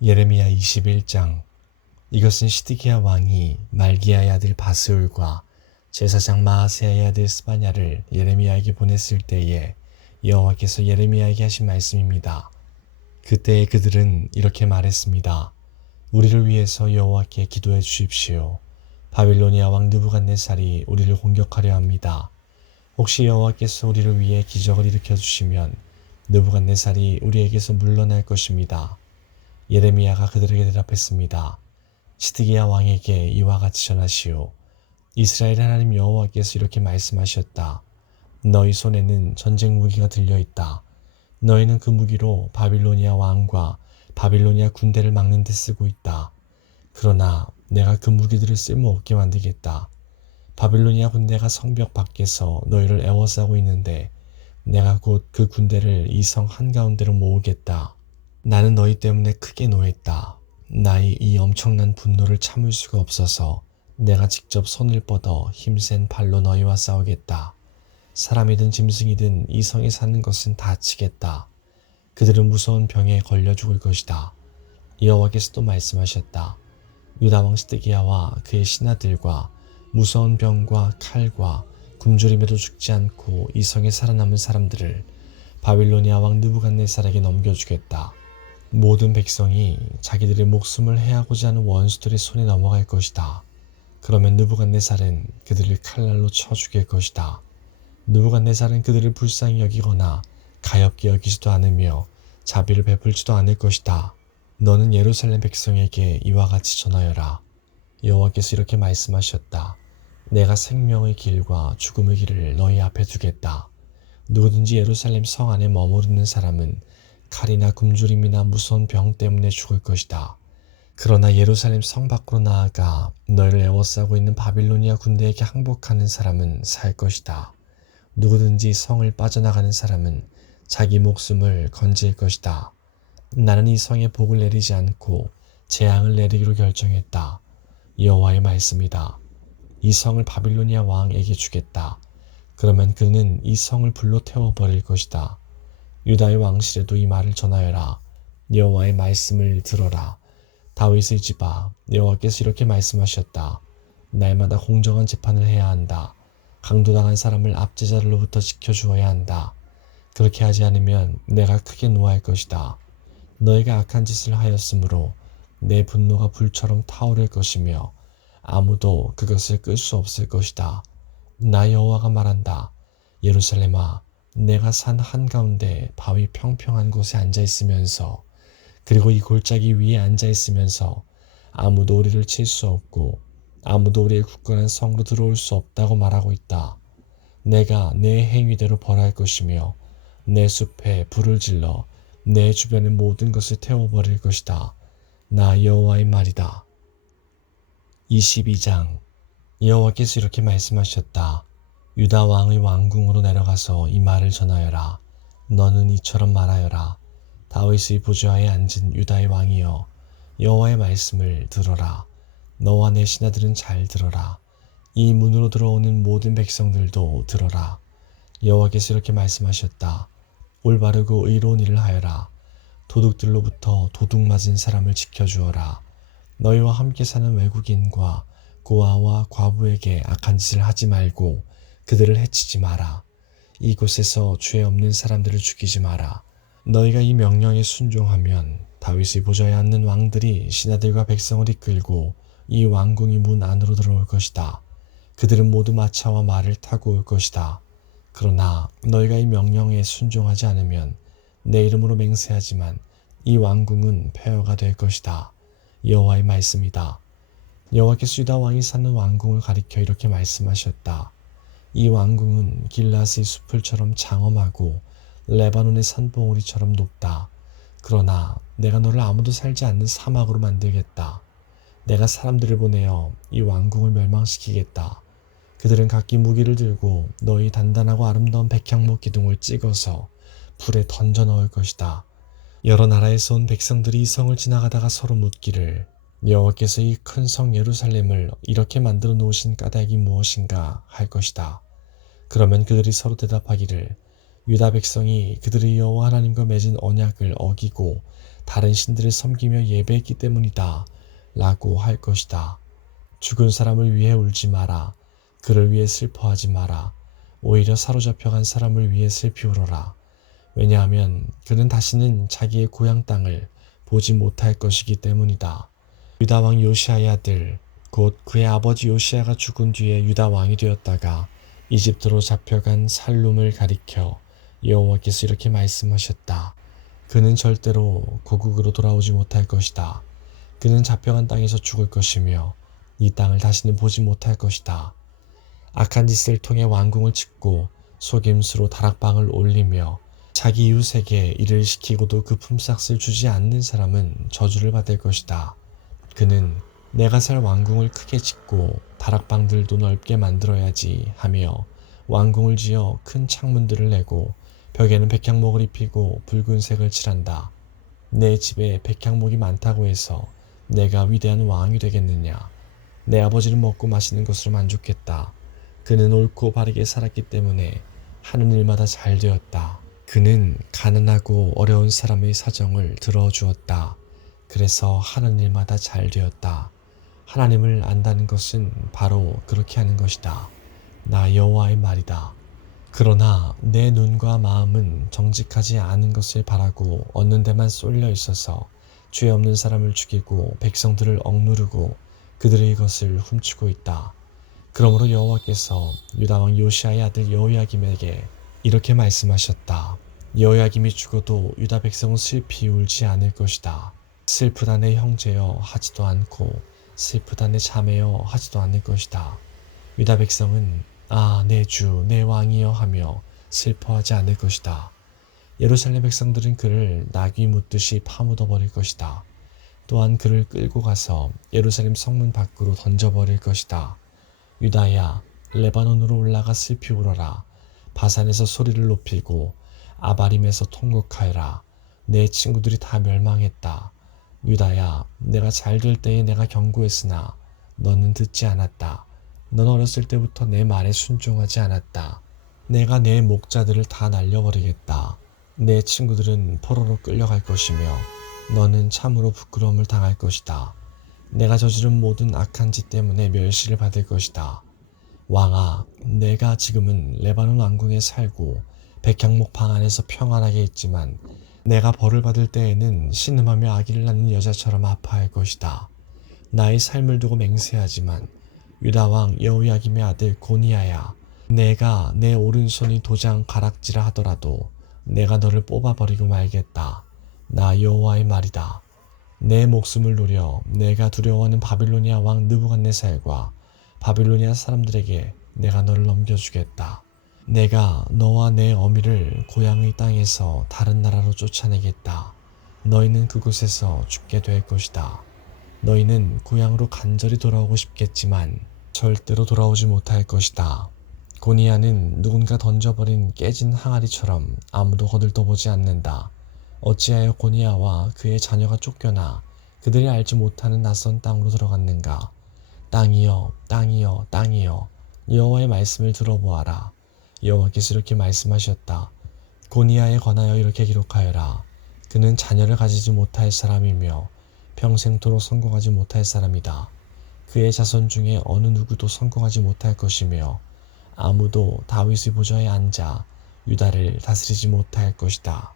예레미야 21장. 이것은 시드기야 왕이 말기야의 아들 바스울과 제사장 마아세야의 아들 스바냐를 예레미야에게 보냈을 때에 여호와께서 예레미야에게 하신 말씀입니다. 그때에 그들은 이렇게 말했습니다. 우리를 위해서 여호와께 기도해 주십시오. 바빌로니아 왕 느부갓네살이 우리를 공격하려 합니다. 혹시 여호와께서 우리를 위해 기적을 일으켜 주시면 느부갓네살이 우리에게서 물러날 것입니다. 예레미야가 그들에게 대답했습니다. 시드기야 왕에게 이와 같이 전하시오. 이스라엘 하나님 여호와께서 이렇게 말씀하셨다. 너희 손에는 전쟁 무기가 들려있다. 너희는 그 무기로 바빌로니아 왕과 바빌로니아 군대를 막는 데 쓰고 있다. 그러나 내가 그 무기들을 쓸모없게 만들겠다. 바빌로니아 군대가 성벽 밖에서 너희를 애워싸고 있는데 내가 곧 그 군대를 이 성 한가운데로 모으겠다. 나는 너희 때문에 크게 노했다. 나의 이 엄청난 분노를 참을 수가 없어서 내가 직접 손을 뻗어 힘센 팔로 너희와 싸우겠다. 사람이든 짐승이든 이 성에 사는 것은 다 치겠다. 그들은 무서운 병에 걸려 죽을 것이다. 여호와께서 또 말씀하셨다. 유다 왕 시드기야와 그의 신하들과 무서운 병과 칼과 굶주림에도 죽지 않고 이 성에 살아남은 사람들을 바빌로니아 왕 느부갓네살에게 넘겨주겠다. 모든 백성이 자기들의 목숨을 해하고자 하는 원수들의 손에 넘어갈 것이다. 그러면 느부갓네살은 그들을 칼날로 쳐 죽일 것이다. 느부갓네살은 그들을 불쌍히 여기거나 가엾게 여기지도 않으며 자비를 베풀지도 않을 것이다. 너는 예루살렘 백성에게 이와 같이 전하여라. 여호와께서 이렇게 말씀하셨다. 내가 생명의 길과 죽음의 길을 너희 앞에 두겠다. 누구든지 예루살렘 성 안에 머무르는 사람은 칼이나 굶주림이나 무서운 병 때문에 죽을 것이다. 그러나 예루살렘 성 밖으로 나아가 너희를 애워싸고 있는 바빌로니아 군대에게 항복하는 사람은 살 것이다. 누구든지 성을 빠져나가는 사람은 자기 목숨을 건질 것이다. 나는 이 성에 복을 내리지 않고 재앙을 내리기로 결정했다. 여호와의 말씀이다. 이 성을 바빌로니아 왕에게 주겠다. 그러면 그는 이 성을 불로 태워버릴 것이다. 유다의 왕실에도 이 말을 전하여라. 여호와의 말씀을 들어라. 다윗의 집아, 여호와께서 이렇게 말씀하셨다. 날마다 공정한 재판을 해야 한다. 강도당한 사람을 압제자들로부터 지켜주어야 한다. 그렇게 하지 않으면 내가 크게 노할 것이다. 너희가 악한 짓을 하였으므로 내 분노가 불처럼 타오를 것이며 아무도 그것을 끌 수 없을 것이다. 나 여호와가 말한다. 예루살렘아, 내가 산 한가운데 바위 평평한 곳에 앉아있으면서 그리고 이 골짜기 위에 앉아있으면서 아무도 우리를 칠 수 없고 아무도 우리의 굳건한 성으로 들어올 수 없다고 말하고 있다. 내가 내 행위대로 벌할 것이며 내 숲에 불을 질러 내 주변의 모든 것을 태워버릴 것이다. 나 여호와의 말이다. 22장. 여호와께서 이렇게 말씀하셨다. 유다 왕의 왕궁으로 내려가서 이 말을 전하여라. 너는 이처럼 말하여라. 다윗의 보좌에 앉은 유다의 왕이여, 여호와의 말씀을 들어라. 너와 내 신하들은 잘 들어라. 이 문으로 들어오는 모든 백성들도 들어라. 여호와께서 이렇게 말씀하셨다. 올바르고 의로운 일을 하여라. 도둑들로부터 도둑 맞은 사람을 지켜주어라. 너희와 함께 사는 외국인과 고아와 과부에게 악한 짓을 하지 말고 그들을 해치지 마라. 이곳에서 죄 없는 사람들을 죽이지 마라. 너희가 이 명령에 순종하면 다윗의 보좌에 앉는 왕들이 신하들과 백성을 이끌고 이 왕궁의 문 안으로 들어올 것이다. 그들은 모두 마차와 말을 타고 올 것이다. 그러나 너희가 이 명령에 순종하지 않으면 내 이름으로 맹세하지만 이 왕궁은 폐허가 될 것이다. 여호와의 말씀이다. 여호와께서 유다 왕이 사는 왕궁을 가리켜 이렇게 말씀하셨다. 이 왕궁은 길라스의 숲을처럼 장엄하고 레바논의 산봉우리처럼 높다. 그러나 내가 너를 아무도 살지 않는 사막으로 만들겠다. 내가 사람들을 보내어 이 왕궁을 멸망시키겠다. 그들은 각기 무기를 들고 너희 단단하고 아름다운 백향목 기둥을 찍어서 불에 던져 넣을 것이다. 여러 나라에서 온 백성들이 이 성을 지나가다가 서로 묻기를 여호와께서 이 큰 성 예루살렘을 이렇게 만들어 놓으신 까닭이 무엇인가 할 것이다. 그러면 그들이 서로 대답하기를 유다 백성이 그들의 여호와 하나님과 맺은 언약을 어기고 다른 신들을 섬기며 예배했기 때문이다 라고 할 것이다. 죽은 사람을 위해 울지 마라. 그를 위해 슬퍼하지 마라. 오히려 사로잡혀간 사람을 위해 슬피 울어라. 왜냐하면 그는 다시는 자기의 고향 땅을 보지 못할 것이기 때문이다. 유다 왕 요시아의 아들, 곧 그의 아버지 요시아가 죽은 뒤에 유다 왕이 되었다가 이집트로 잡혀간 살룸을 가리켜 여호와께서 이렇게 말씀하셨다. 그는 절대로 고국으로 돌아오지 못할 것이다. 그는 잡혀간 땅에서 죽을 것이며 이 땅을 다시는 보지 못할 것이다. 악한 짓을 통해 왕궁을 짓고 속임수로 다락방을 올리며 자기 이웃에게 일을 시키고도 그 품삯을 주지 않는 사람은 저주를 받을 것이다. 그는 내가 살 왕궁을 크게 짓고 다락방들도 넓게 만들어야지 하며 왕궁을 지어 큰 창문들을 내고 벽에는 백향목을 입히고 붉은색을 칠한다. 내 집에 백향목이 많다고 해서 내가 위대한 왕이 되겠느냐. 내 아버지는 먹고 마시는 것으로 만족했다. 그는 옳고 바르게 살았기 때문에 하는 일마다 잘 되었다. 그는 가난하고 어려운 사람의 사정을 들어주었다. 그래서 하는 일마다 잘 되었다. 하나님을 안다는 것은 바로 그렇게 하는 것이다. 나 여호와의 말이다. 그러나 내 눈과 마음은 정직하지 않은 것을 바라고 얻는 데만 쏠려 있어서 죄 없는 사람을 죽이고 백성들을 억누르고 그들의 것을 훔치고 있다. 그러므로 여호와께서 유다 왕 요시아의 아들 여호야김에게 이렇게 말씀하셨다. 여호야김이 죽어도 유다 백성은 슬피 울지 않을 것이다. 슬프다 내 형제여 하지도 않고 슬프다 내 자매여 하지도 않을 것이다. 유다 백성은 아, 내 주, 내 왕이여 하며 슬퍼하지 않을 것이다. 예루살렘 백성들은 그를 나귀 묻듯이 파묻어 버릴 것이다. 또한 그를 끌고 가서 예루살렘 성문 밖으로 던져버릴 것이다. 유다야, 레바논으로 올라가 슬피 울어라. 바산에서 소리를 높이고 아바림에서 통곡하여라. 내 친구들이 다 멸망했다. 유다야, 내가 잘 될 때에 내가 경고했으나 너는 듣지 않았다. 넌 어렸을 때부터 내 말에 순종하지 않았다. 내가 내 목자들을 다 날려버리겠다. 내 친구들은 포로로 끌려갈 것이며 너는 참으로 부끄러움을 당할 것이다. 내가 저지른 모든 악한 짓 때문에 멸시를 받을 것이다. 왕아, 내가 지금은 레바논 왕궁에 살고 백향목 방 안에서 평안하게 있지만 내가 벌을 받을 때에는 신음하며 아기를 낳는 여자처럼 아파할 것이다. 나의 삶을 두고 맹세하지만 유다 왕 여호야김의 아들 고니야야, 내가 내 오른손이 도장 가락지라 하더라도 내가 너를 뽑아버리고 말겠다. 나 여호와의 말이다. 내 목숨을 노려 내가 두려워하는 바빌로니아 왕 느부갓네살과 바빌로니아 사람들에게 내가 너를 넘겨주겠다. 내가 너와 내 어미를 고향의 땅에서 다른 나라로 쫓아내겠다. 너희는 그곳에서 죽게 될 것이다. 너희는 고향으로 간절히 돌아오고 싶겠지만 절대로 돌아오지 못할 것이다. 고니야는 누군가 던져버린 깨진 항아리처럼 아무도 거들떠보지 않는다. 어찌하여 고니야와 그의 자녀가 쫓겨나 그들이 알지 못하는 낯선 땅으로 들어갔는가. 땅이여, 땅이여, 땅이여, 여호와의 말씀을 들어보아라. 여호와께서 이렇게 말씀하셨다. 고니야에 관하여 이렇게 기록하여라. 그는 자녀를 가지지 못할 사람이며 평생토록 성공하지 못할 사람이다. 그의 자손 중에 어느 누구도 성공하지 못할 것이며 아무도 다윗의 보좌에 앉아 유다를 다스리지 못할 것이다.